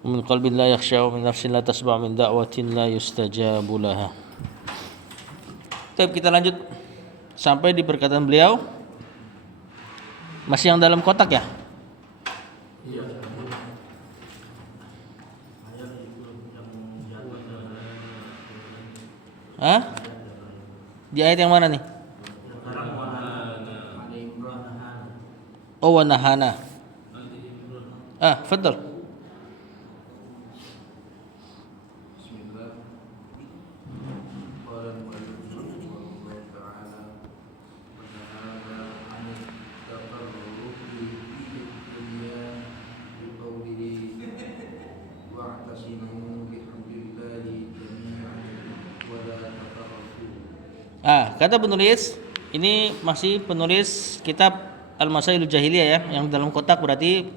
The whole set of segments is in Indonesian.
min qalbin la yakhsha wa min nafsin la tasma' min da'watin la yustajabu laha. Baik, kita lanjut sampai di perkataan beliau. Masih yang dalam kotak ya? Hah? Di ayat yang mana nih? Oh, wa nahana. Fadhal. Kata penulis, ini masih penulis kitab Al-Masailul Jahiliyah ya, yang dalam kotak berarti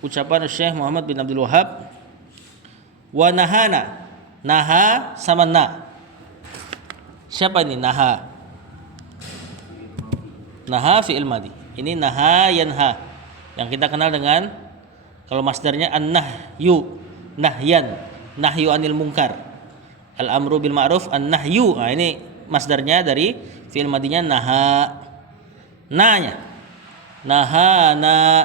ucapan Syekh Muhammad bin Abdul Wahhab. Wa nahana, naha sama na. Siapa ini naha? Naha fi'il madi. Ini naha yanha, yang kita kenal dengan kalau masdarnya an-nahyu, nahyan, nahyu anil munkar, al-amru bil ma'ruf, an-nahyu. Ini masdarnya dari fi'il madinya naha. Nanya nahana.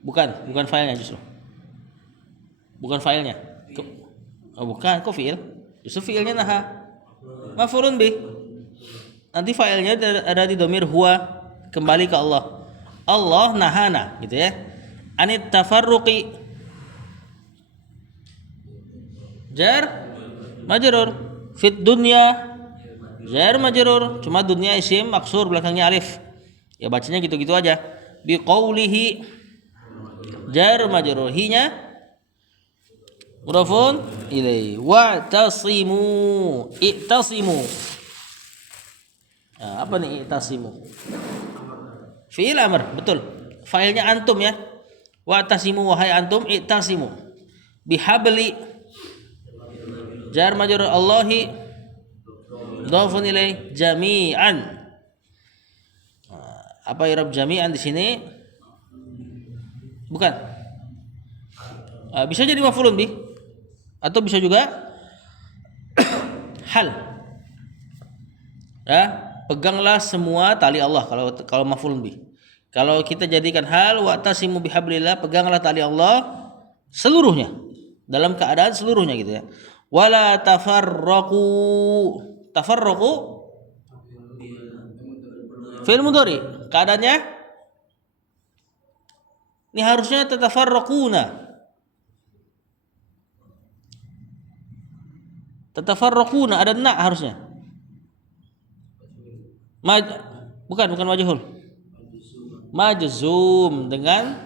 Bukan filenya justru. Bukan filenya. Bukan, kok fi'il? Justru fi'ilnya naha. Maf'ulun bih. Nanti filenya ada di dhamir huwa, kembali ke Allah. Allah nahana, gitu ya. Anit tafarruqi. Jar majrur. Fit dunya jar majrur. Cuma dunya isim maksur, belakangnya alif. Ya bacanya gitu-gitu aja. Bi qaulihi jar majrur. Hinya mudhafun ilaihi. Wa tasimu, i'tasimu. Apa nih i'tasimu? Fi'il amr, betul. Failnya antum ya. Wa tasimu, wahai antum, i'tasimu. Bihabli jar majrur Allahi dhafun ilai jami'an. Apa i'rab jami'an di sini? Bukan. Bisa jadi maf'ulun bih atau bisa juga hal. Ya, peganglah semua tali Allah kalau maf'ulun bih. Kalau kita jadikan hal, wa tasimu bihablillah, peganglah tali Allah seluruhnya, dalam keadaan seluruhnya gitu ya. Wala tafarraqu. Tafarraqu fi'il mudhari. Keadaannya ini harusnya tatafarraquna. Tatafarraquna ada na harusnya. Bukan majhul. Majzum dengan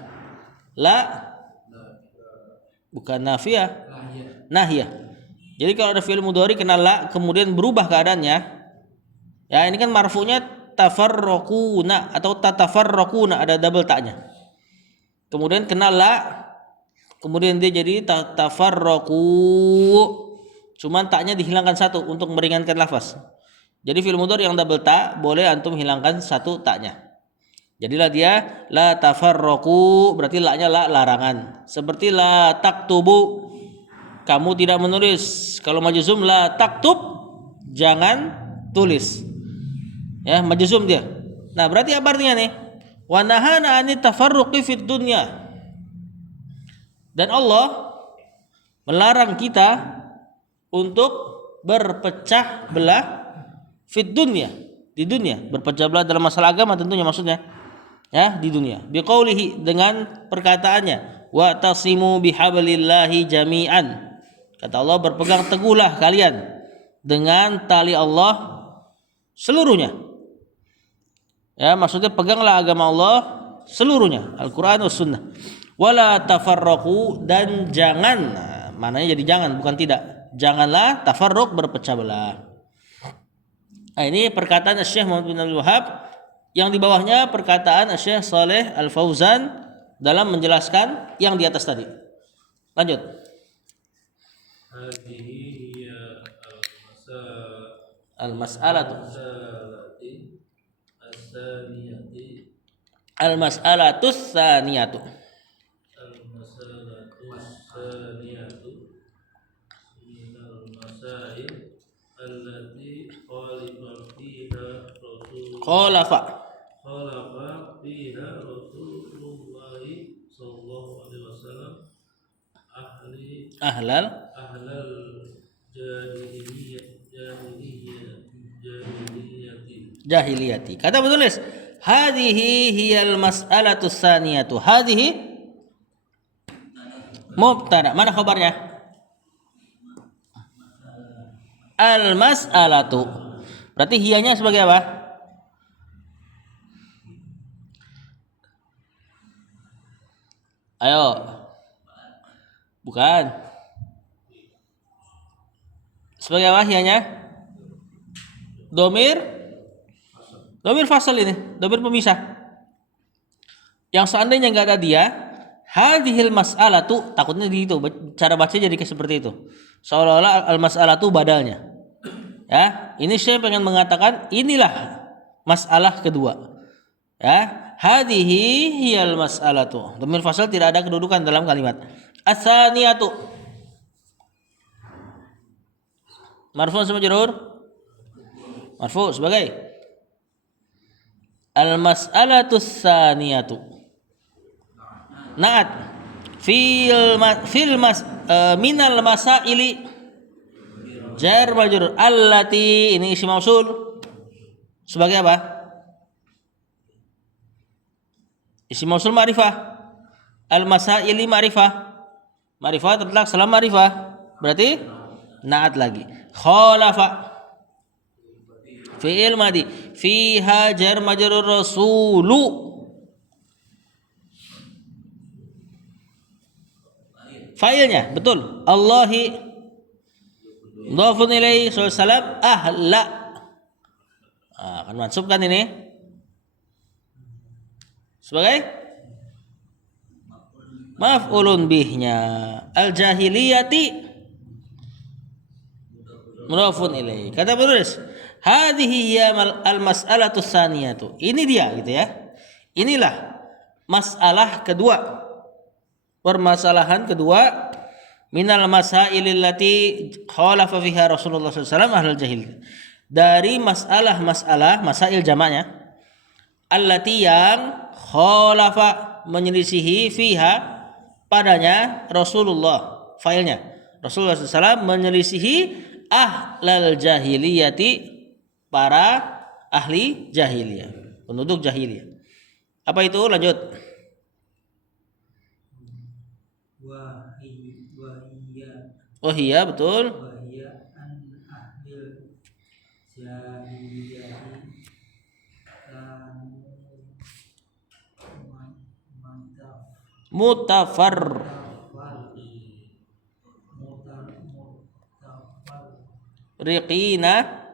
la, bukan nafiyah, nahiyah. Jadi kalau ada fi'il mudhari kena la kemudian berubah keadaannya, ya ini kan marfu'nya tafarraquna atau tatafarraquna, ada double ta'nya. Kemudian kena la, kemudian dia jadi tafarraqu. Cuman ta'nya dihilangkan satu untuk meringankan lafaz. Jadi fi'il mudhari yang double ta boleh antum hilangkan satu ta'nya. Jadilah dia la tafarraqu, berarti la-nya la larangan. Seperti la taktubu, kamu tidak menulis. Kalau majzum la taktub, jangan tulis. Ya, majzum dia. Nah, berarti apa artinya nih? Wa nahana anit tafarruqi fid dunya. Dan Allah melarang kita untuk berpecah belah fid dunya, di dunia. Berpecah belah dalam masalah agama tentunya maksudnya. Ya, di dunia. Biqaulihi, dengan perkataannya, wa tasimu bihablillahi jami'an. Kata Allah, berpegang teguhlah kalian dengan tali Allah seluruhnya. Ya, maksudnya peganglah agama Allah seluruhnya, Al-Qur'an was sunnah. Wala tafarraqu, dan jangan, maknanya jadi jangan bukan tidak. Janganlah tafarruq, berpecah belah. Nah, ini perkataan Syekh Muhammad bin Abdul Wahhab, yang di bawahnya perkataan Syekh Shalih Al-Fauzan dalam menjelaskan yang di atas tadi. Lanjut. Al-mas'alatu Al-mas'alatus tsaniyatu. Al-masalatu as-saniyatu minal masail allati Khalafa khalafa fiha Rasulullah sallallahu alaihi wasallam ahlal ahlal jahiliyati. Kata penulis, hadhihi hiyal mas'alatus tsaniyatu. Hadhihi mubtada. Mana khabarnya? Al mas'alatu. Berarti hiyanya sebagai apa? Ayo. Bukan. Sebagai apa hiyanya? Domir fasal ini, domir pemisah. Yang seandainya nggak ada dia, hadhil mas'alatu, takutnya di itu cara baca jadi seperti itu. Seolah-olah al mas'alatu badalnya. Ya, ini saya pengen mengatakan inilah masalah kedua. Ya, hadhihi hiyal mas'alatu. Domir fasal tidak ada kedudukan dalam kalimat. As-saniyatu. Marfu sama majrur? Marfu sebagai al-mas'alatu tsaniyatu. Na'at minal masaili jar majrur allati, ini isim mausul sebagai apa? Isim mausul ma'rifah. Al-masaili ma'rifah terletak setelah ma'rifah. Berarti na'at lagi. Khalafa fi'il madi fiha jar majrur rasulu. Fa'ilnya betul. Allahi mudhafun ilaihi sallam ahla. Akan mansub kan ini? Sebagai maf'ulun bihnya. Al-jahiliyati mudhafun ilaihi. Kata penulis, hadhihi hiya al-mas'alatu tsaniyatu. Ini dia gitu ya. Inilah masalah kedua. Permasalahan kedua minal masailil lati khalafa fiha Rasulullah SAW ahlul jahil. Dari masail jamaknya allati yang khalafa menyelisihi fiha padanya Rasulullah, failnya Rasulullah SAW menyelisihi ahlal jahiliyati, para ahli jahiliyah, penduduk jahiliyah. Apa itu? Lanjut. Wahia betul. Wahia an ahlil jahiliyah Mutafar riqina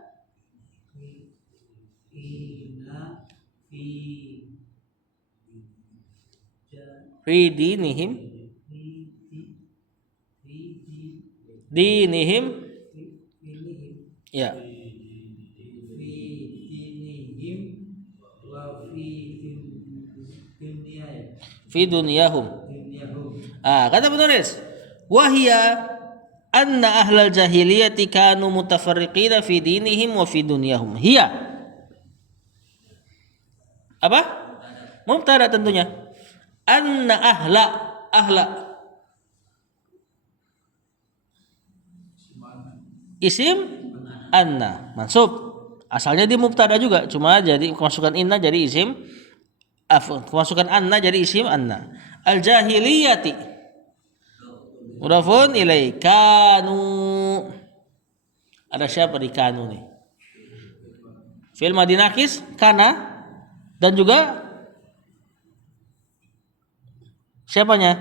fi dinihim ya fi dunyahum. Kata penulis, wahia anna ahlal jahiliyati kanu mutafarriqina fi dinihim wa fi dunyahum. Hiya apa? Mubtada tentunya. Anna ahla isim anna mansub. Asalnya dia mubtada juga, cuma jadi kemasukan inna jadi isim, kemasukan anna jadi isim anna. Al jahiliyati mudhafun ilai. Kanu, ada siapa di kanu nih? Fi'il madhi naqis kana, dan juga siapanya?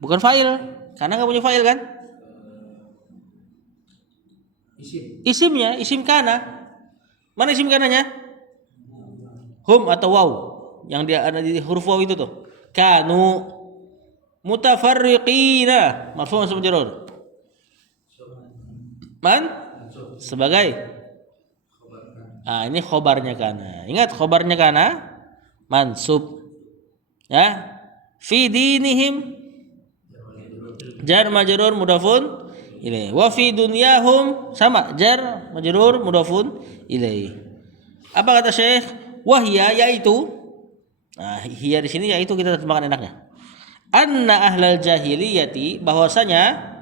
Bukan fa'il, karena enggak punya fa'il kan? Isimnya, isim kana. Mana isim kananya? Hum atau waw, yang dia ada di huruf waw itu tuh. Kanu mutafarriqina, marfu' mansub majrur. Man sebagai ini khobarnya kana. Ingat khobarnya kana mansub. Ya. Fi dinihim jar majrur mudhafun ilaih. Wa fi dunyahum sama jar majrur mudhafun ilaih. Apa kata Syekh? Wahya yaitu. Nah, hiya di sini yaitu kita terjemahkan enaknya. Anna ahlal jahiliyati bahwasanya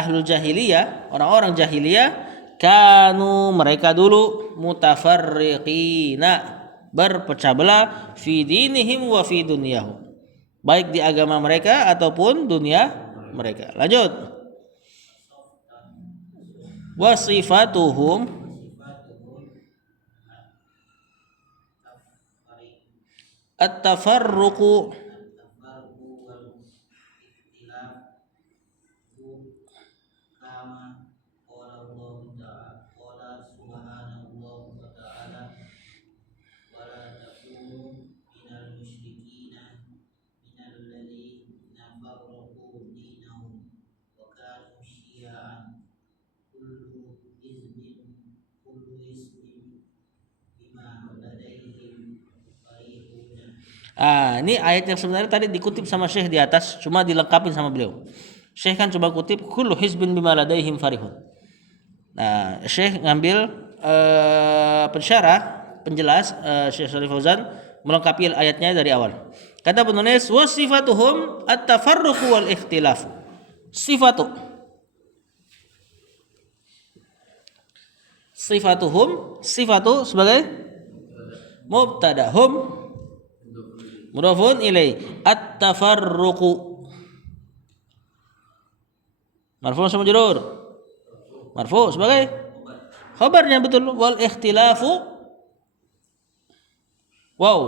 ahlul jahiliyah, orang-orang jahiliyah kanu mereka dulu mutafarriqina berpecah belah fi dinihim wa fi dunyahum. Baik di agama mereka ataupun dunia mereka. Lanjut. Wa sifatuhum at-tafarruqu ini ayat yang sebenarnya tadi dikutip sama Syekh di atas, cuma dilengkapin sama beliau. Syekh kan coba kutip kullu hizbin bima ladaihim farihun. Nah, Syekh ngambil penjelas Syekh Shalih Fauzan melengkapi ayatnya dari awal. Kata penulis wasifatuhum at-tafarruqu wal ikhtilaf. Sifatu sebagai mubtada, hum mudhafun ilaih, at-tafarruqu marfu sama majrur, marfu sebagai khabarnya, betul. Wal ikhtilafu wow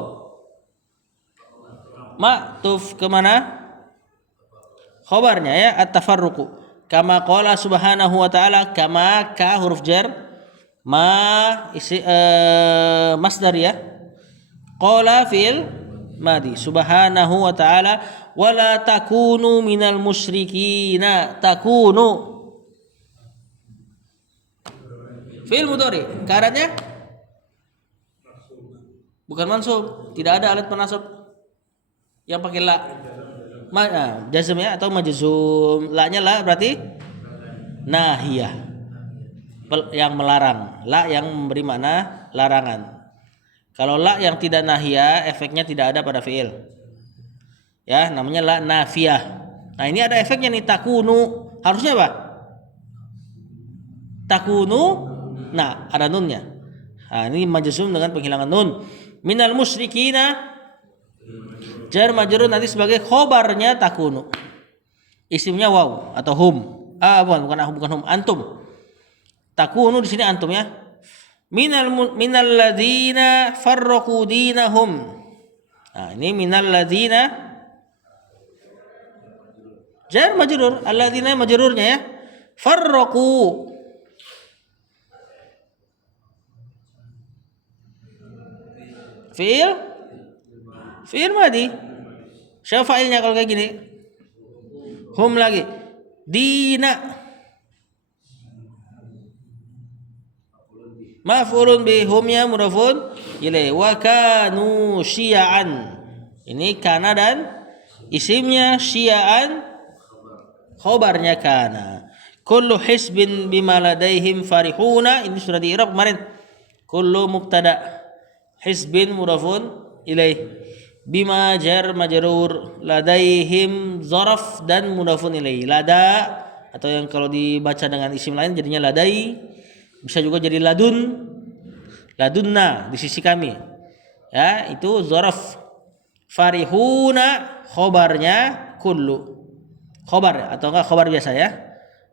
ma'tuf kemana khabarnya ya, at-tafarruqu kama qala subhanahu wa ta'ala, kama ka huruf jar, ma isi masdar ya, qala fi'il madi, subhanahu wa ta'ala wala takunu minal musyrikina, takunu fi'il mudhari, keadaannya bukan mansub, tidak ada alat penasab yang pakai la, jazm ya atau majzum. La-nya la berarti nahiyah, yang melarang, la yang memberi makna larangan. Kalau la yang tidak nahiyah, efeknya tidak ada pada fi'il. Ya, namanya la nafiyah. Nah, ini ada efeknya nih, takunu. Harusnya apa? Takunu. Nah, ada nunnya. Nah, ini majzum dengan penghilangan nun. Minal musyrikina jar majrur nanti sebagai khobarnya takunu. Isimnya waw atau hum. Bukan hum, antum. Takunu di sini antum ya. Minal ladzina farraqu dinahum. Nah, ini minal ladzina jar majrur, alladzina majrurnya ya. Farraqu fi'il madi. Siapa fa'ilnya kalau kayak gini? Hum lagi. Dina maf'ulun bi, humnya mudhafun ilaih, wa kanu syi'an. Ini kana dan isimnya, syi'an khabarnya kana. Kullu hisbin bima ladaihim farihuna, ini sudah di-i'rab kemarin. Kullu mubtada, hisbin mudhafun ilaih, bima jar majrur, ladaihim zaraf dan mudhafun ilaih. Lada atau yang kalau dibaca dengan isim lain jadinya ladai, bisa juga jadi ladunna di sisi kami ya, itu zaraf. Farihuna khobarnya kullu, khobar atau enggak khobar biasa ya.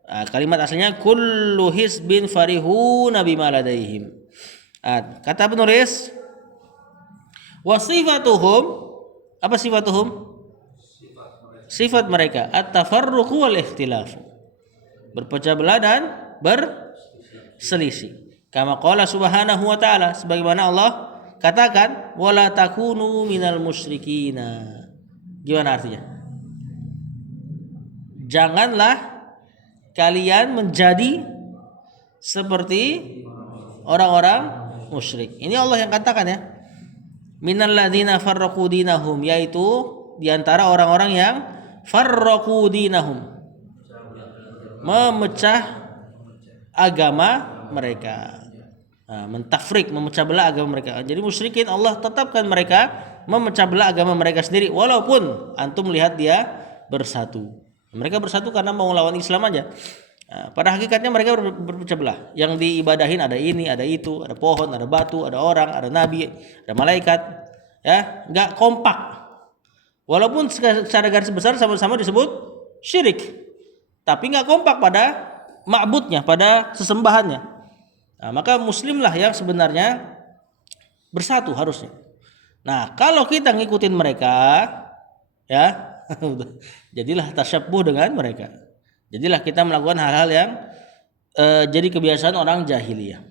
Nah, kalimat aslinya kullu hisbin farihuna bima ladaihim. Nah, kata penulis wasifatuhum, apa sifatuhum? Sifat mereka at-tafarruqu wal ikhtilaf, berpecah belah dan berselisih. Kama qala subhanahu wa ta'ala, sebagaimana Allah katakan wala takunu minal musyrikina. Gimana artinya? Janganlah kalian menjadi seperti orang-orang musyrik. Ini Allah yang katakan ya. minal ladzina farraqu dinahum, yaitu di antara orang-orang yang farraqu dinahum, memecah agama mereka. Nah, mentafrik, memecah belah agama mereka. Jadi musyrikin Allah tetapkan mereka memecah belah agama mereka sendiri, walaupun antum melihat dia bersatu. Mereka bersatu karena mau lawan Islam aja. Nah, pada hakikatnya mereka berpecah belah. Yang diibadahin ada ini, ada itu, ada pohon, ada batu, ada orang, ada nabi, ada malaikat. Ya, nggak kompak. Walaupun secara garis besar sama-sama disebut syirik, tapi nggak kompak pada ma'budnya, pada sesembahannya. Nah, maka muslimlah yang sebenarnya bersatu harusnya. Nah, kalau kita ngikutin mereka, ya, jadilah tasyabbuh dengan mereka. Jadilah kita melakukan hal-hal yang jadi kebiasaan orang jahiliyah.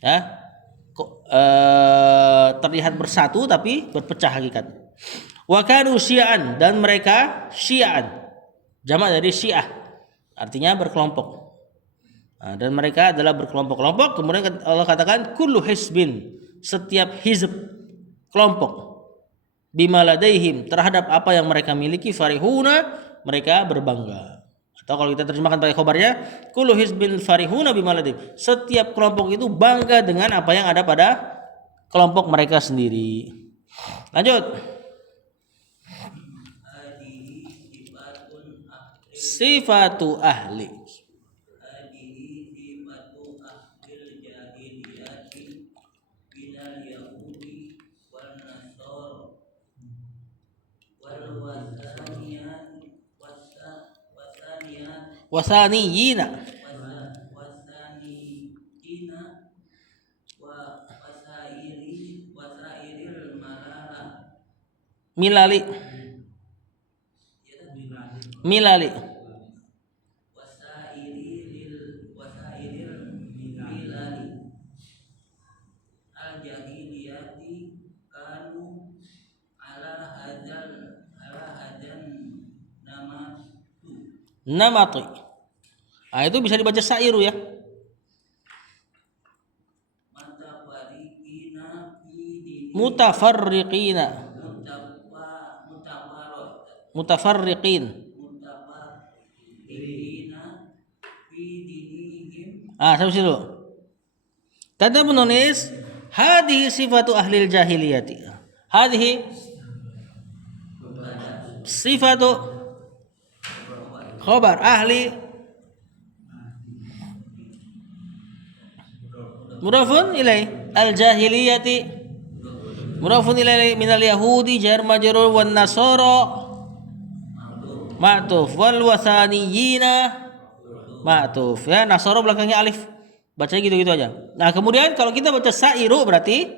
Ya, terlihat bersatu tapi berpecah hakikat. Wa kanu syi'an, dan mereka syi'an. Jamak dari syiah, artinya berkelompok. Nah, dan mereka adalah berkelompok-kelompok. Kemudian Allah katakan kullu hizbin, setiap hizb, kelompok, bima ladaihim, terhadap apa yang mereka miliki, farihuna, mereka berbangga. Atau kalau kita terjemahkan pakai khobarnya, kullu hizbin farihuna bima ladaihim, setiap kelompok itu bangga dengan apa yang ada pada kelompok mereka sendiri. Lanjut. Sifatu ahli. Wasaniyina, milali, milali, namati. Nah, itu bisa dibaca sairu ya. Mutafarriqina, mutafarriqin. Sampai situ. Kata penulis, hadhihi sifatu ahlil jahiliyati. Hadhihi sifatu khobar ahli mudhafun ilai al-jahiliyati, mudhafun ilai minal yahudi jar majrur wan nasara ma'tuf wal wathaniyina ma'tuf. Ya, nasara belakangnya alif, bacanya gitu-gitu aja. Nah, kemudian kalau kita baca sairu berarti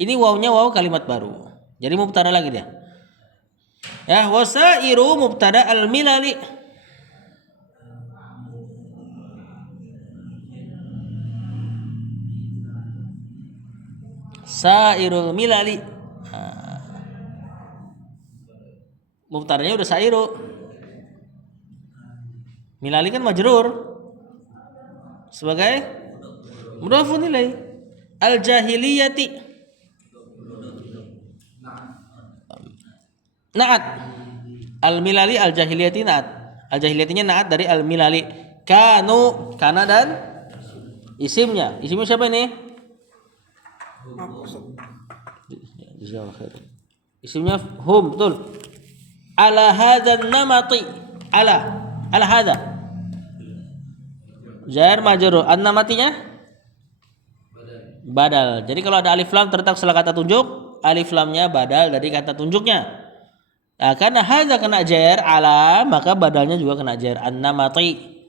ini wawnya waw kalimat baru, jadi mubtada lagi dia. Ya, wasairu mubtada al-milali. Sairul milali. Mubtadanya udah sairu. Milali kan majrur sebagai mudhafun ilai. Al jahiliyati naat. Al milali al jahiliyati naat. Al jahiliyatinya naat dari al milali. Kanu, kana dan isimnya. Isimnya siapa ini? Isimnya hum, betul. Ala hadzal namati, ala hadza jar majrur, an-namatinya badal. Jadi kalau ada alif lam terletak setelah kata tunjuk, alif lamnya badal dari kata tunjuknya. Nah, karena hadza kena jar ala, maka badalnya juga kena jar, an-namati.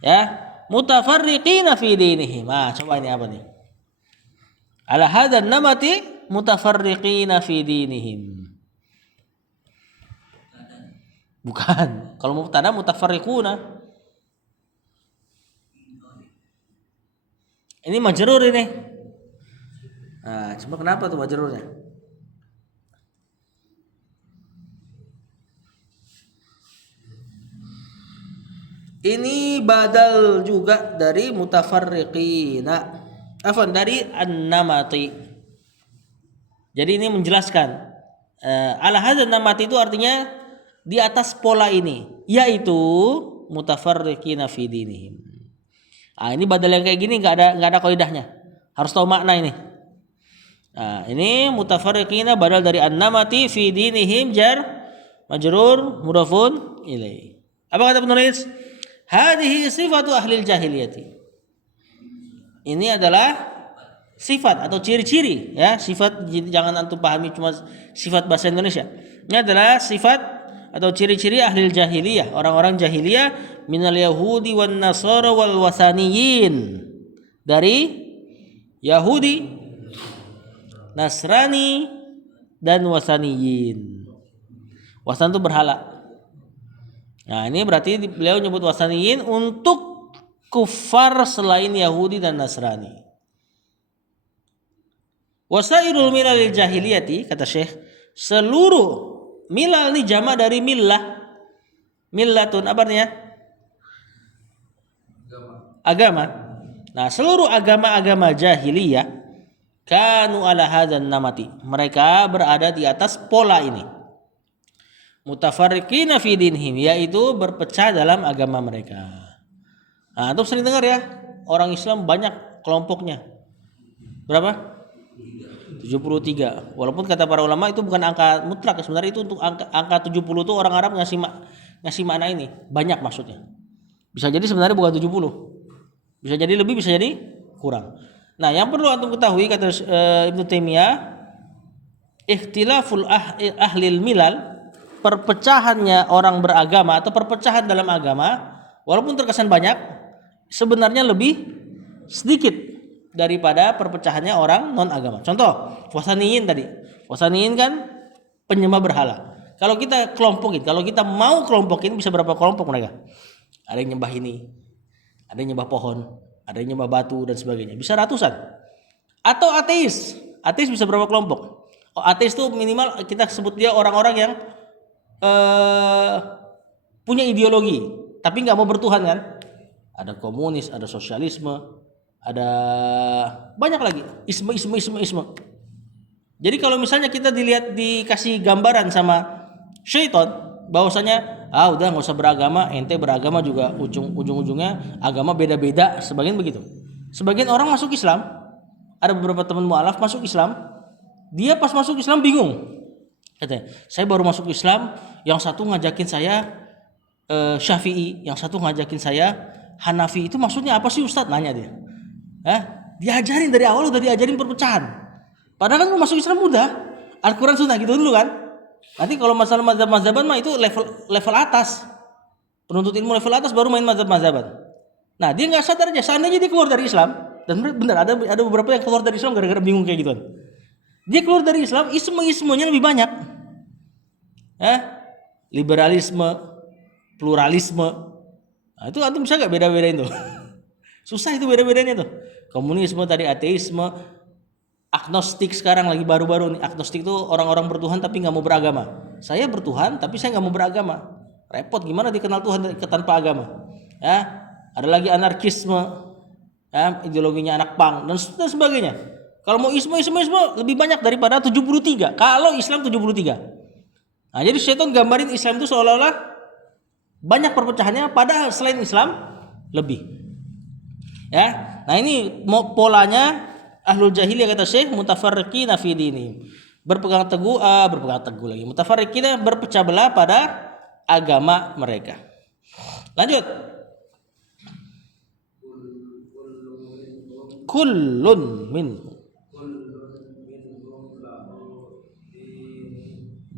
Ya, mutafarriqina fi dinihim. Coba ini apa nih? Ala hadzal namati mutafarriqina fi dinihim. Bukan. Kalau mubtada mutafarriquna. Ini majrur ini. Nah, cuma kenapa tuh majrurnya? Ini badal juga dari mutafarriqina. Afwan, dari an-namati. Jadi ini menjelaskan ala hadzal namati itu artinya di atas pola ini, yaitu mutafarriqina fi dinihim. Ini badal yang kayak gini nggak ada kaidahnya. Harus tahu makna ini. Ini mutafarriqina badal dari an-namati fi dinihim jar majrur mudhafun ilaih. Apa kata penulis? Hadhihi sifatu ahlil jahiliyati. Ini adalah sifat atau ciri-ciri ya, sifat, jangan antum pahami cuma sifat bahasa Indonesia. Ini adalah sifat atau ciri-ciri ahli jahiliyah, orang-orang jahiliyah minal yahudi wan nasara wal wasaniyin, dari Yahudi, Nasrani dan wasaniyin. Wasan itu berhala. Nah, ini berarti beliau nyebut wasaniyin untuk kufar selain Yahudi dan Nasrani. Wasairul milalil jahiliyati, kata Syekh, seluruh milal ini jama dari millah. Millatun apa artinya? Agama. Nah, seluruh agama-agama jahiliyah kanu ala hadzan namati. Mereka berada di atas pola ini. Mutafarriqina fi dinhim, yaitu berpecah dalam agama mereka. Nah, antum sering dengar ya, orang Islam banyak kelompoknya. Berapa? 73. Walaupun kata para ulama itu bukan angka mutlak, sebenarnya itu untuk angka 70 itu orang Arab ngasih makna ini, banyak maksudnya. Bisa jadi sebenarnya bukan 70. Bisa jadi lebih, bisa jadi kurang. Nah, yang perlu antum ketahui kata Ibnu Taimiyah, ikhtilaful ahlil milal, perpecahannya orang beragama atau perpecahan dalam agama, walaupun terkesan banyak, sebenarnya lebih sedikit daripada perpecahannya orang non agama. Contoh, wasaniyin tadi. Wasaniyin kan penyembah berhala. Kalau kita kelompokin, kalau kita mau kelompokin, bisa berapa kelompok mereka? Ada yang nyembah ini, ada yang nyembah pohon, ada yang nyembah batu dan sebagainya. Bisa ratusan. Atau ateis. Ateis bisa berapa kelompok? Ateis itu minimal kita sebut dia orang-orang yang punya ideologi, tapi nggak mau bertuhan kan? Ada komunis, ada sosialisme, ada banyak lagi isme. Jadi kalau misalnya kita dikasih gambaran sama syaitan bahwasanya udah nggak usah beragama, ente beragama juga ujung-ujungnya agama beda-beda, sebagian begitu. Sebagian orang masuk Islam, ada beberapa teman mualaf masuk Islam, dia pas masuk Islam bingung. Katanya, saya baru masuk Islam, yang satu ngajakin saya Syafi'i, yang satu ngajakin saya Hanafi, itu maksudnya apa sih Ustadz? Nanya dia. Diajarin dari awal udah diajarin perpecahan. Padahal kan masuk Islam mudah, Al-Quran sunnah gitu dulu kan. Nanti kalau masalah mazhab-mazhaban mah itu level atas. Penuntut ilmu level atas baru main mazhab-mazhaban. Nah, dia nggak sadar aja, seandainya dia keluar dari Islam, dan benar ada beberapa yang keluar dari Islam gara-gara bingung kayak gituan. Dia keluar dari Islam, isme-ismenya lebih banyak. Liberalisme, pluralisme. Nah, itu antum bisa nggak beda-bedain tuh? Susah itu beda-bedanya tuh. Komunisme tadi, ateisme, agnostik sekarang lagi baru-baru nih. Agnostik itu orang-orang bertuhan tapi nggak mau beragama. Saya bertuhan tapi saya nggak mau beragama. Repot, gimana dikenal Tuhan tanpa agama? Ada lagi anarkisme, ideologinya anak pang dan sebagainya. Kalau mau isme lebih banyak daripada 73. Kalau Islam 73. Nah, jadi syaitan gambarin Islam itu seolah-olah banyak perpecahannya, padahal selain Islam lebih. Nah ini polanya ahlul jahiliyah, kata Syekh, mutafarriqina fi dinihim, berpegang teguh lagi, mutafarriqina berpecah belah pada agama mereka. Lanjut. Kullun minhum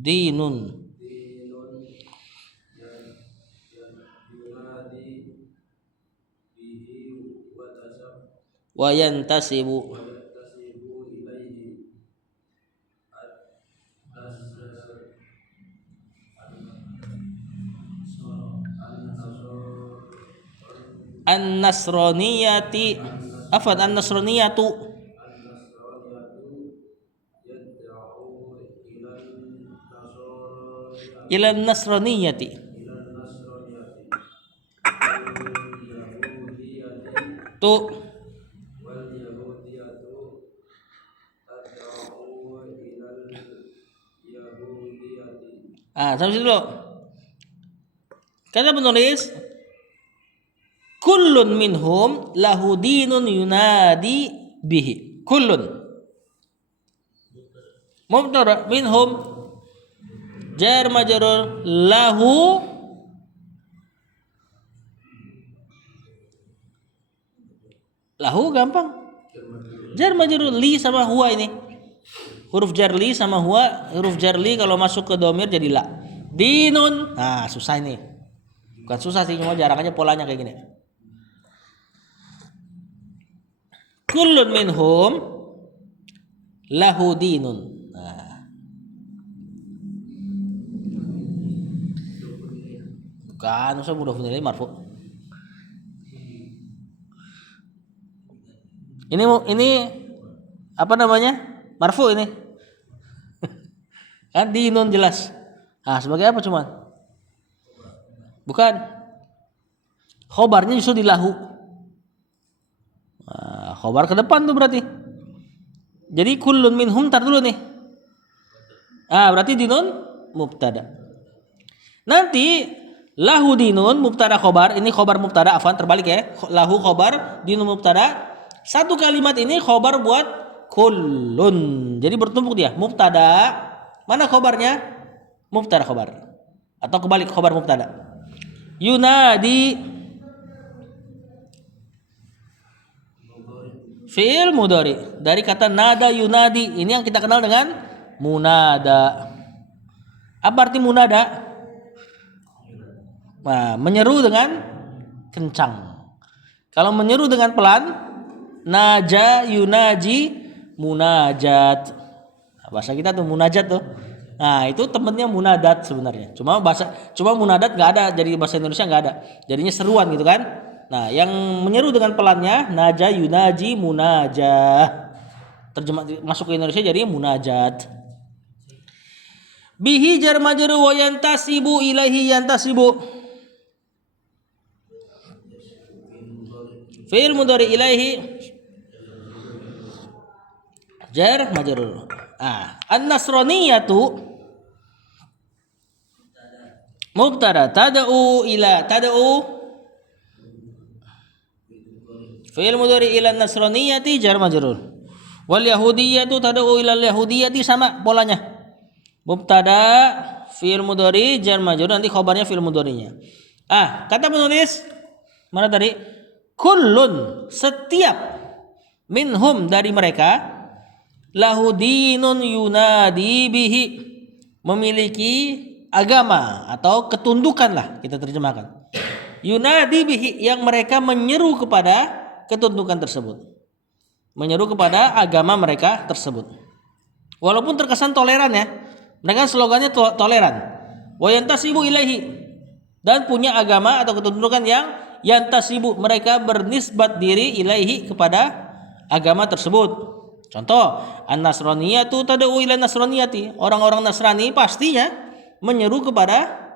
dinun wa yantasibu an-nasraniyati an-nasraniyatu ila an-nasraniyati tu Sampai situ dulu. Kata penulis, kullun minhum lahu dinun yunadi bihi. Kullun. Mubtada minhum jar majrur lahu gampang. Jar majrur li sama huwa ini. Huruf jar li sama huwa, huruf jar li kalau masuk ke domir jadi la. Dinun. Susah ini. Bukan susah sih, cuma jarang aja polanya kayak gini. Kullun minhum lahu dinun. Bukan, usah mudhaf ilaih marfu. Ini apa namanya? Marfu ini. Kan dinun jelas. Sebagai apa cuman? Bukan. Khobarnya justru di lahu. Khobar ke depan tuh berarti. Jadi kullun minhum tar dulu nih. Berarti dinun mubtada. Nanti lahu dinun mubtada khobar, ini khobar mubtada, afwan terbalik ya. Lahu khobar, dinun mubtada. Satu kalimat ini khobar buat kullun. Jadi bertumpuk dia. Mubtada, mana khobarnya? Mubtada khobar. Atau kebalik khobar mubtada. Yunadi fi'il mudhari dari kata nada yunadi, ini yang kita kenal dengan munada. Apa arti munada? Menyeru dengan kencang. Kalau menyeru dengan pelan, naja yunaji munajat. Bahasa kita tuh munajat tuh. Itu temennya munadat sebenarnya. Cuma munadat nggak ada, jadi bahasa Indonesia nggak ada. Jadinya seruan gitu kan. Yang menyeru dengan pelannya naja yunaji munajah. Terjemah masuk ke Indonesia jadi munajat. Bihi jar majrur wa yantasibu ilaihi yantasibu. Fi'il mudhari ilaihi jar majrur. An-nasraniyatu mubtada tad'u fi'il mudhari ila an-nasraniyati jar majrur. Wal yahudiyatu tad'u ila al-yahudiyati, sama polanya. Mubtada fi'il mudhari jar majrur, nanti khabarnya fi'il mudharinya. Kata penulis mana tadi? Kullun, setiap, minhum dari mereka, lahu dinun yunadi bihi, memiliki agama atau ketundukan lah kita terjemahkan. Yunadi bihi, yang mereka menyeru kepada ketundukan tersebut, menyeru kepada agama mereka tersebut. Walaupun terkesan toleran ya, mereka slogannya toleran. Wa yantasibu ilaihi, dan punya agama atau ketundukan yang yantasibu, mereka bernisbat diri ilaihi, kepada agama tersebut. Contoh, an-nasraniyatu tad'u ila nasraniyati, orang-orang Nasrani pastinya menyeru kepada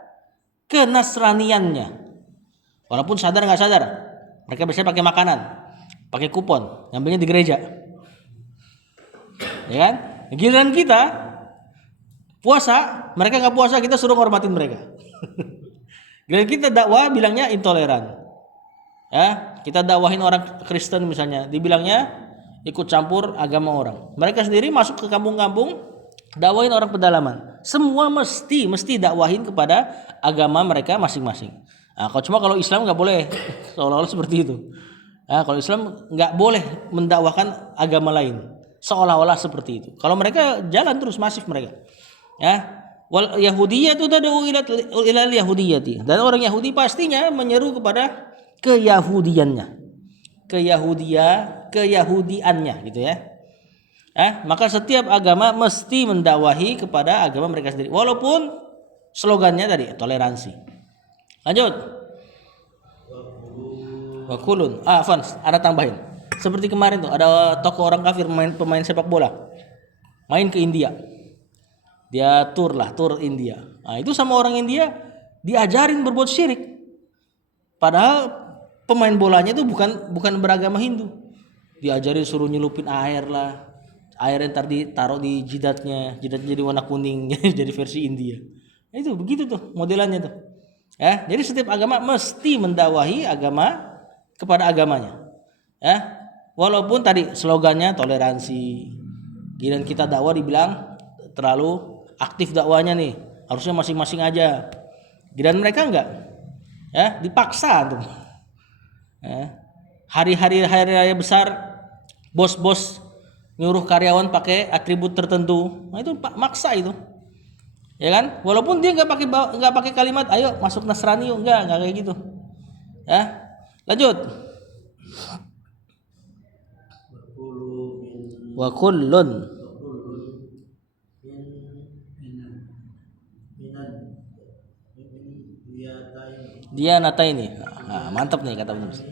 kenasraniannya. Walaupun sadar nggak sadar, mereka biasanya pakai makanan, pakai kupon, ngambilnya di gereja, ya kan? Giliran kita puasa, mereka nggak puasa, kita suruh ngormatin mereka. Giliran kita dakwah, bilangnya intoleran. Ya, kita dakwahin orang Kristen misalnya, dibilangnya ikut campur agama orang. Mereka sendiri masuk ke kampung-kampung, dakwahin orang pedalaman. Semua mesti dakwahin kepada agama mereka masing-masing. Kalau Islam nggak boleh, seolah-olah seperti itu. Kalau Islam nggak boleh mendakwahkan agama lain, seolah-olah seperti itu. Kalau mereka jalan terus masif mereka. Wal yahudiyatu tad'u ila yahudiyati, dan orang Yahudi pastinya menyeru kepada keyahudiannya, keyahudiannya gitu ya. Maka setiap agama mesti mendakwahi kepada agama mereka sendiri, walaupun slogannya tadi toleransi. Lanjut. Wakulun. Fans, ada tambahin. Seperti kemarin tuh ada tokoh orang kafir pemain sepak bola, main ke India. Dia tur India. Itu sama orang India diajarin berbuat syirik. Padahal pemain bolanya itu bukan beragama Hindu. Diajarin suruh nyelupin air lah. Airnya ntar ditaruh di jidatnya jadi warna kuning, jadi versi India. Itu begitu tuh modelannya tuh. Ya, jadi setiap agama mesti mendakwahi agama kepada agamanya. Ya. Walaupun tadi slogannya toleransi. Dan kita dakwah dibilang terlalu aktif dakwanya nih. Harusnya masing-masing aja. Dan mereka enggak. Ya, dipaksa tuh. Ya. Hari-hari raya besar bos-bos nyuruh karyawan pakai atribut tertentu. Nah, itu maksa itu. Ya kan? Walaupun dia nggak pakai kalimat ayo masuk Nasrani yuk, enggak kayak gitu. Ya. Lanjut. Wa kullun dia nata ini. Nah, mantap nih kata penulis.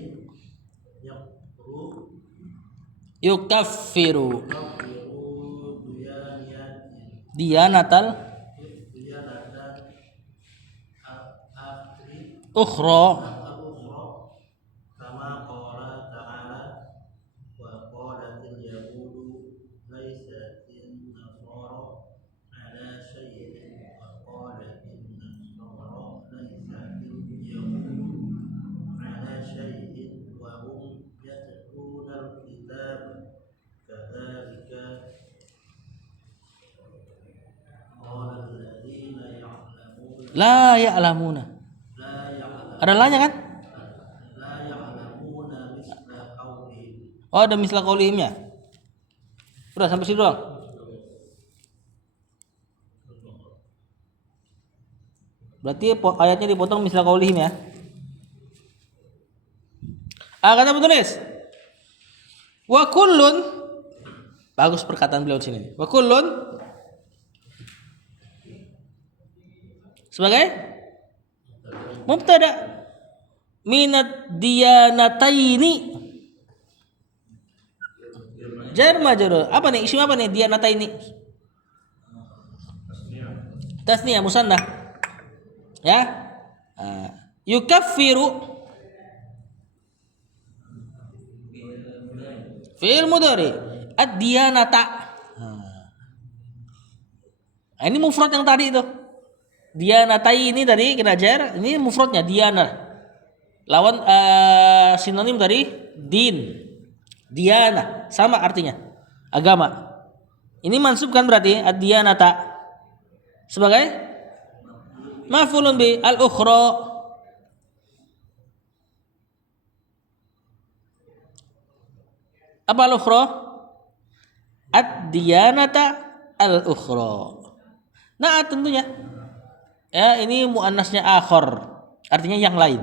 Yukaffiru dia natal ukhra la ya'lamuna. Ada lanya kan? Oh, ada misla qaulihimnya. Udah sampai situ doang. Berarti ayatnya dipotong misla qaulihim ya. Kata penulis. Wa kullun bagus perkataan beliau di sini. Wa kullun sebagai mubtada minad diyanataini jar majrur. Apa nih isim apa nih diyanataini? Tasniyah musanna. Ya. Yukaffiru fi'il mudhari ad-diyanata. Nah, ini mufrad yang tadi itu. Dianatai ini tadi kena jar, ini mufradnya diana. Lawan sinonim dari din. Diana sama artinya agama. Ini mansub kan berarti ad-diyanata sebagai maf'ulun bi al-ukhra. Apa al-ukhra? Ad-diyanata al-ukhra. Nah, tentunya ya ini muannasnya akhar, artinya yang lain.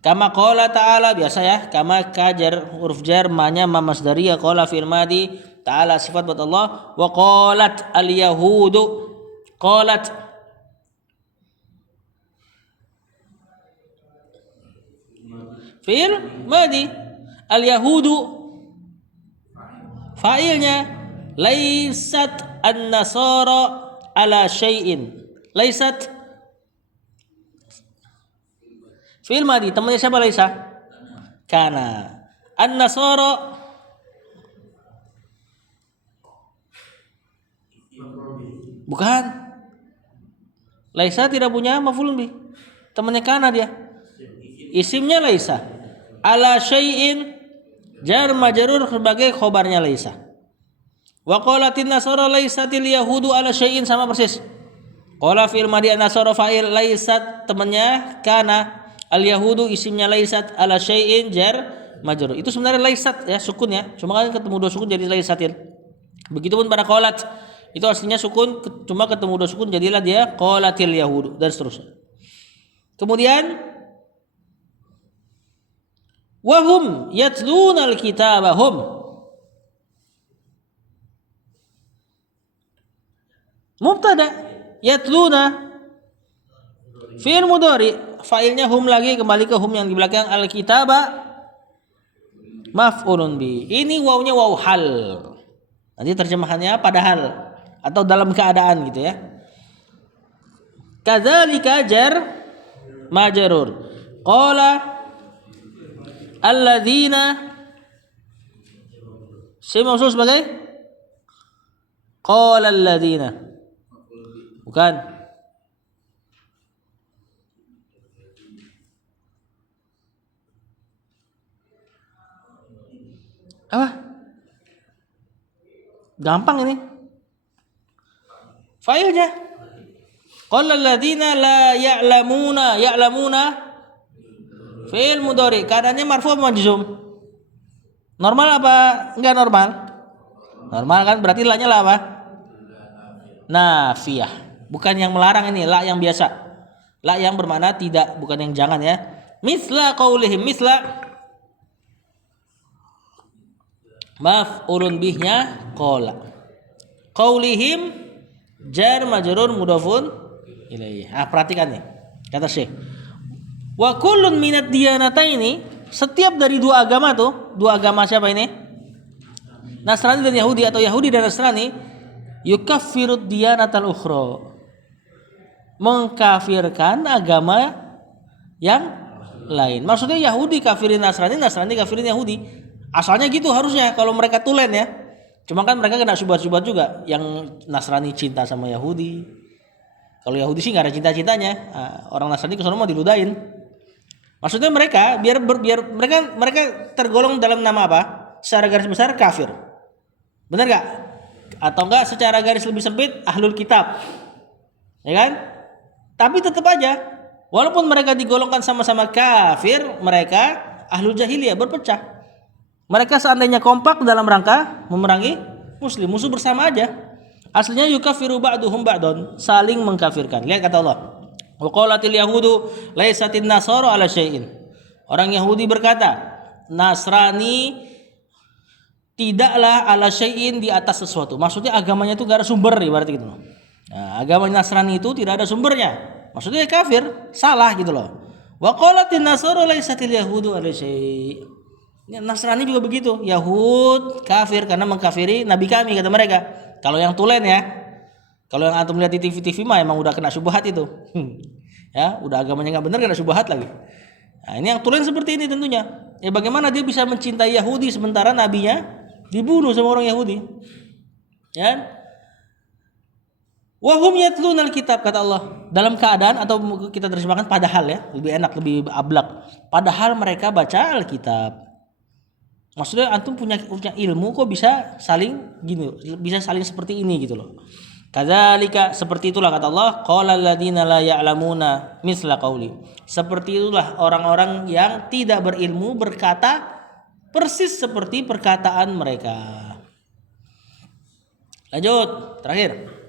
Kama qala ta'ala biasa ya, kama kajar huruf jar ma-nya ma masdariyah qala fi'il madi ta'ala sifat buat Allah wa qalat al-yahudu qalat fi'il madi al-yahudu fa'ilnya laisat an-nasara ala syai'in. Laisat fi'il madi temannya siapa laisa? Kana. An-nasara bukan. Laisa tidak punya maf'ulun bih. Temannya kana dia. Isimnya laisa. Ala syai'in jar majrur sebagai khobarnya laisa. Wa qalatin nasara laisatil yahudu ala syai'in sama persis. Qala fi'il madi an-nasara fa'il laisat temannya kana al yahudu isimnya laisat ala syai'in jar majrur. Itu sebenarnya laisat ya sukun ya. Cuma kan ketemu dua sukun jadi laisatil. Begitupun pada qalat itu aslinya sukun cuma ketemu dua sukun jadilah dia qalatil yahudu dan seterusnya. Kemudian wahum yatlunal kitabahum mubtada yatluna fi'il mudhari fa'ilnya hum lagi kembali ke hum yang di belakang al-kitaba maf'ulun bi. Ini wawnya waw hal. Nanti terjemahannya padahal atau dalam keadaan gitu ya. Kadzalika jar majrur. Qala alladzina si mausul sebagai qala alladzina bukan Apa? Gampang ini. Fa'ilnya. Qala alladziina la ya'lamuna fi'il mudhari. Keadaannya marfu' majzum. Normal apa enggak normal? Normal kan, berarti la-nya la apa? Nafiyah. Bukan yang melarang ini, la yang biasa. La yang bermakna tidak, bukan yang jangan ya. Misla qaulihim, misla maf'ulun bihnya qala. Qaulihim jar majrur mudhafun ilaihi. Perhatikan nih. Kata Syekh. Wa kullun minad diyanataini, setiap dari dua agama tuh, dua agama siapa ini? Nasrani dan Yahudi atau Yahudi dan Nasrani, yukaffirud diyanatal ukhra. Mengkafirkan agama yang lain. Maksudnya Yahudi kafirin Nasrani, Nasrani kafirin Yahudi. Asalnya gitu harusnya kalau mereka tulen ya. Cuma kan mereka kena syubhat-syubhat juga. Yang Nasrani cinta sama Yahudi. Kalau Yahudi sih nggak ada cinta-cintanya. Orang Nasrani kesana mau diludahin. Maksudnya mereka biar mereka tergolong dalam nama apa? Secara garis besar kafir. Benar nggak? Atau enggak secara garis lebih sempit ahlul kitab. Ya kan? Tapi tetap aja walaupun mereka digolongkan sama-sama kafir, mereka ahlul jahiliyah, berpecah. Mereka seandainya kompak dalam rangka memerangi muslim, musuh bersama aja. Aslinya yukafiru ba'duhum ba'don, saling mengkafirkan. Lihat kata Allah. Wa qalatil yahudu laisatin nasara ala syai'in. Orang Yahudi berkata, Nasrani tidaklah ala syai'in, di atas sesuatu. Maksudnya agamanya itu gak ada sumber, ibarat gitu. Nah, agama Nasrani itu tidak ada sumbernya. Maksudnya kafir, salah gitu loh. Wa qalatin nasara laisatil yahudu ala syai'. Nasrani juga begitu, Yahud kafir karena mengkafiri nabi kami, kata mereka. Kalau yang tulen ya. Kalau yang antum lihat di TV-TV mah emang udah kena syubhat itu. Ya, udah agamanya enggak benar kena syubhat lagi. Nah, ini yang tulen seperti ini tentunya. Ya bagaimana dia bisa mencintai Yahudi sementara nabinya dibunuh sama orang Yahudi? Ya. Wa hum yatlunal kitab, kata Allah. Dalam keadaan, atau kita terjemahkan padahal ya, lebih enak, lebih ablak. Padahal mereka baca Alkitab. Maksudnya antum punya ilmu kok bisa saling gini, bisa saling seperti ini gitu loh. Kadzalika, seperti itulah kata Allah, qala alladziina la ya'lamuna misla qauli. Seperti itulah orang-orang yang tidak berilmu berkata persis seperti perkataan mereka. Lanjut, terakhir.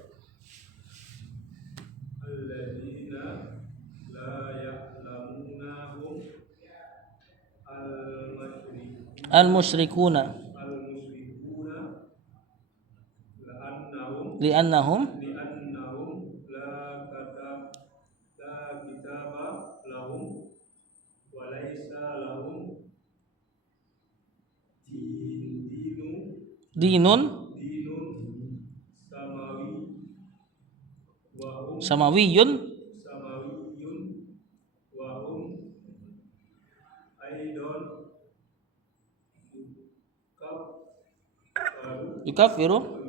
Al-musyrikuna li'annahum la kitaba lahum wa laysa lahum dinun samawiyun wa hum aidon yukaffiru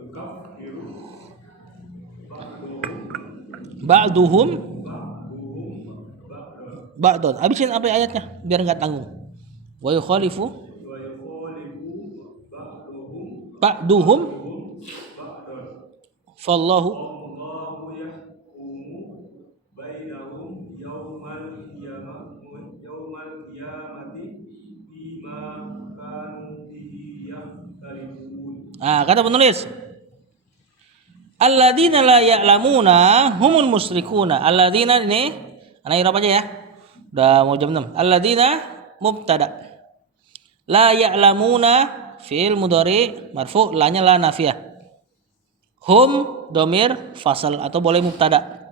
ba'duhum ba'don. Habisin apa ayatnya biar enggak tanggung. Wa yukhalifu ba'duhum fallahu yahkumu bainahum yaumal qiyamati bima kanu fihi yakhtalifun. Kata penulis, alladzina la ya'lamuna humul musyrikuna. Alladzina ini ana irab aja ya. Udah mau jam 6. Alladzina mubtada. La ya'lamuna fi'il mudhari marfu', la-nya la nafiyah. Hum dhamir fasal atau boleh mubtada.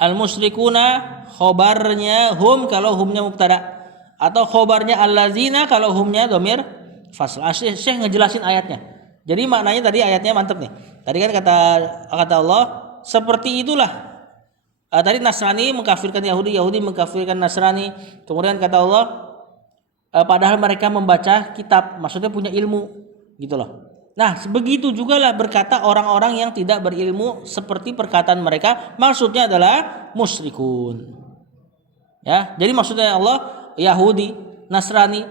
Al musyrikuna khobarnya hum kalau humnya mubtada, atau khobarnya alladzina kalau humnya dhamir fasal. Syekh ngejelasin ayatnya. Jadi maknanya tadi ayatnya mantap nih. Tadi kan kata Allah seperti itulah. Tadi Nasrani mengkafirkan Yahudi, Yahudi mengkafirkan Nasrani. Kemudian kata Allah padahal mereka membaca kitab, maksudnya punya ilmu gitu loh. Nah, begitu juga lah berkata orang-orang yang tidak berilmu seperti perkataan mereka, maksudnya adalah musyrikun. Ya, jadi maksudnya Allah Yahudi, Nasrani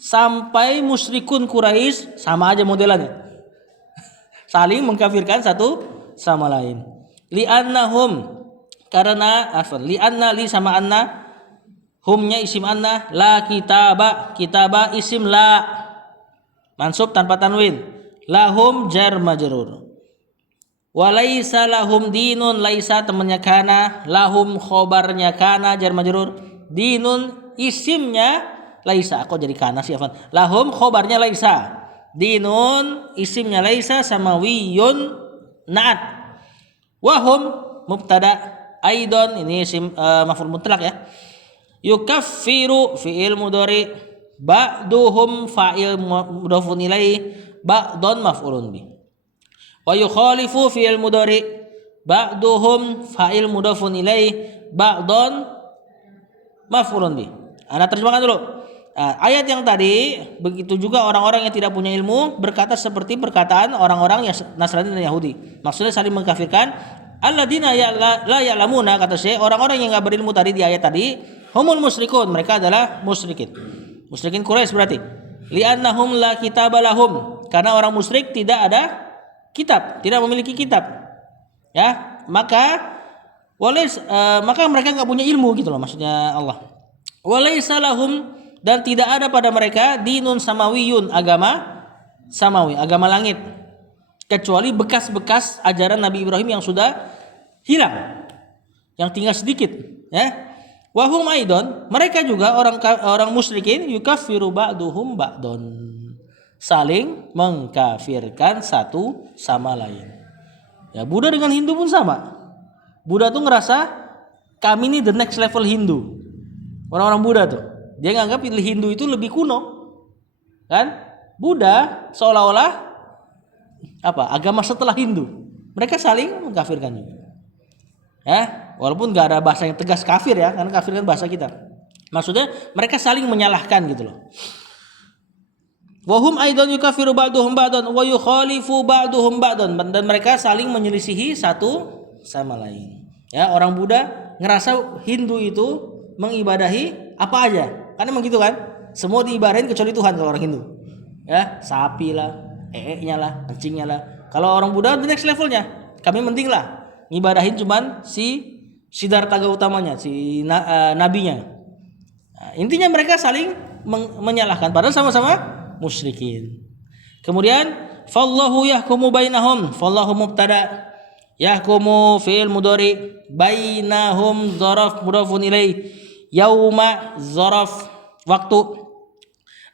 sampai musyrikun Quraisy sama aja modelannya. Saling mengkafirkan satu sama lain. Li'annahum karena li'anna li sama anna, humnya isim anna, la kitaba isim la mansub tanpa tanwin, lahum jar majrur. Walaisa lahum dinun, laisa temannya kana, lahum khobarnya kana jar majrur, dinun isimnya laisa. Kok jadi kana sih Afan? Lahum khobarnya laisa, dinun isimnya laisa, samawiyun naat, wahum mubtada aidon, ini isim maf'ul mutlak ya. Yukaffiru fi'il mudhari, ba'duhum fa'il mudhafun ilaih, ba'don maf'ulun bih. Wa yukhalifu fi'il mudhari, ba'duhum fa'il mudhafun ilaih, ba'don maf'ulun bih. Anda terjemahkan dulu. Ayat yang tadi, begitu juga orang-orang yang tidak punya ilmu berkata seperti perkataan orang-orang yang Nasrani dan Yahudi. Maksudnya saling mengkafirkan. Alladzina la ya'lamuna, kata Syekh, orang-orang yang enggak berilmu tadi di ayat tadi, humul musyrikun, mereka adalah musyrikin. Musyrikin Quraisy berarti. Li'annahum la kitaba lahum, karena orang musyrik tidak ada kitab, tidak memiliki kitab. Ya, maka mereka enggak punya ilmu gitu loh maksudnya Allah. Walaysa lahum, dan tidak ada pada mereka dinun samawiyun, agama samawi, agama langit, kecuali bekas-bekas ajaran Nabi Ibrahim yang sudah hilang, yang tinggal sedikit ya. Wahum aidon, mereka juga orang musyrikin, yukaffiru ba'duhum ba'don, saling mengkafirkan satu sama lain. Ya, Buddha dengan Hindu pun sama. Buddha tuh ngerasa kami ini the next level Hindu. Orang-orang Buddha tuh, dia nganggap Hindu itu lebih kuno. Kan? Buddha seolah-olah agama setelah Hindu. Mereka saling mengkafirkan juga. Ya, walaupun nggak ada bahasa yang tegas kafir ya, karena kafir kan bahasa kita. Maksudnya mereka saling menyalahkan gitu loh. Wahum aidan yukafiru ba'duhum ba'dan wa yukhalifu ba'duhum ba'dan, dan mereka saling menyelisihi satu sama lain. Ya, orang Buddha ngerasa Hindu itu mengibadahi apa aja. Kan emang gitu kan? Semua diibadahin kecuali Tuhan kalau orang Hindu. Ya, sapi lah, nya lah, kencingnya lah. Kalau orang Buddha the next levelnya, kami penting lah ngibadahin cuman si Siddhartha Gautamanya, si nabinya. Nah, intinya mereka saling menyalahkan padahal sama-sama musyrikin. Kemudian fallahu yahkumu bainahum, fallahu mubtada, yahkumu fi'il mudhari, bainahum dzaraf mudhafun ilaih, yauma dzaraf waktu,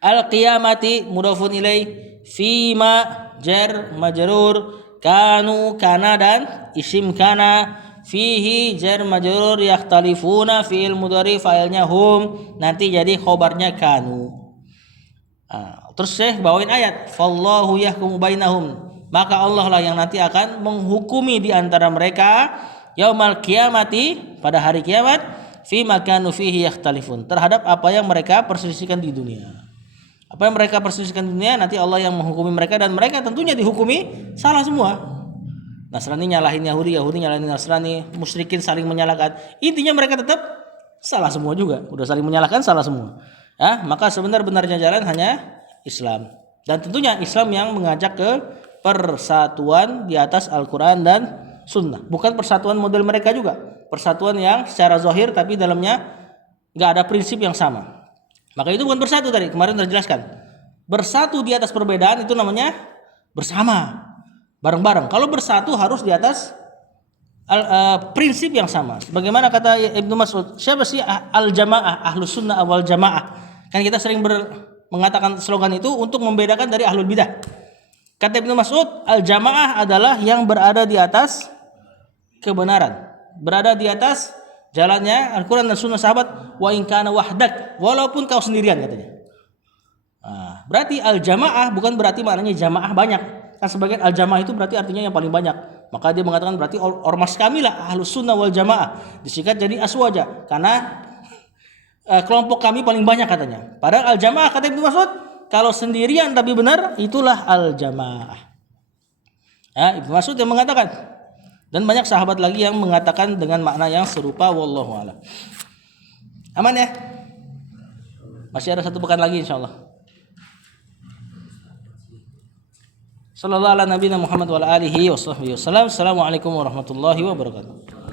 al-qiyamati mudhafun ilaih, fima jar majrur, kanu kana dan isim kana, fihi jar majrur, yakhtalifuna fi'il mudhari, fa'ilnya hum, nanti jadi khobarnya kanu. Terus Syekh bawain ayat fallahu yahkumu bainahum, maka Allah lah yang nanti akan menghukumi di antara mereka yaumal qiyamati, pada hari kiamat, fi makanu fihi yakhtalifun, terhadap apa yang mereka perselisihkan di dunia. Apa yang mereka perselisihkan di dunia nanti Allah yang menghukumi mereka, dan mereka tentunya dihukumi salah semua. Nasrani nyalahin Yahudi, Yahudi nyalahin Nasrani, musyrikin saling menyalahkan. Intinya mereka tetap salah semua juga. Udah saling menyalahkan, salah semua. Ya, maka sebenar-benarnya jalan hanya Islam. Dan tentunya Islam yang mengajak ke persatuan di atas Al-Quran dan Sunnah. Bukan persatuan model mereka juga. Persatuan yang secara zahir tapi dalamnya nggak ada prinsip yang sama. Maka itu bukan bersatu tadi, kemarin sudah jelaskan. Bersatu di atas perbedaan itu namanya bersama, bareng-bareng. Kalau bersatu harus di atas prinsip yang sama. Bagaimana kata Ibnu Mas'ud, siapa sih al-jamaah, ahlus sunnah wal jamaah? Kan kita sering mengatakan slogan itu untuk membedakan dari ahlul bidah. Kata Ibnu Mas'ud, al-jamaah adalah yang berada di atas kebenaran, berada di atas jalannya Al-Quran dan Sunnah sahabat, wa in kana wahdak, walaupun kau sendirian katanya. Berarti al-jamaah bukan berarti maknanya jamaah banyak. Kan sebagian al-jamaah itu berarti artinya yang paling banyak. Maka dia mengatakan berarti ormas kami lah ahlus sunnah wal jamaah, disingkat jadi aswaja, karena kelompok kami paling banyak katanya. Padahal al-jamaah kata Ibnu Mas'ud, kalau sendirian tapi benar, itulah al-jamaah. Ya, Ibnu Mas'ud yang mengatakan. Dan banyak sahabat lagi yang mengatakan dengan makna yang serupa, wallahu a'lam. Aman ya? Masih ada 1 pekan lagi insyaallah. Sallallahu ala nabiyina Muhammad wa ala alihi wa sahbihi wasallam. Assalamualaikum warahmatullahi wabarakatuh.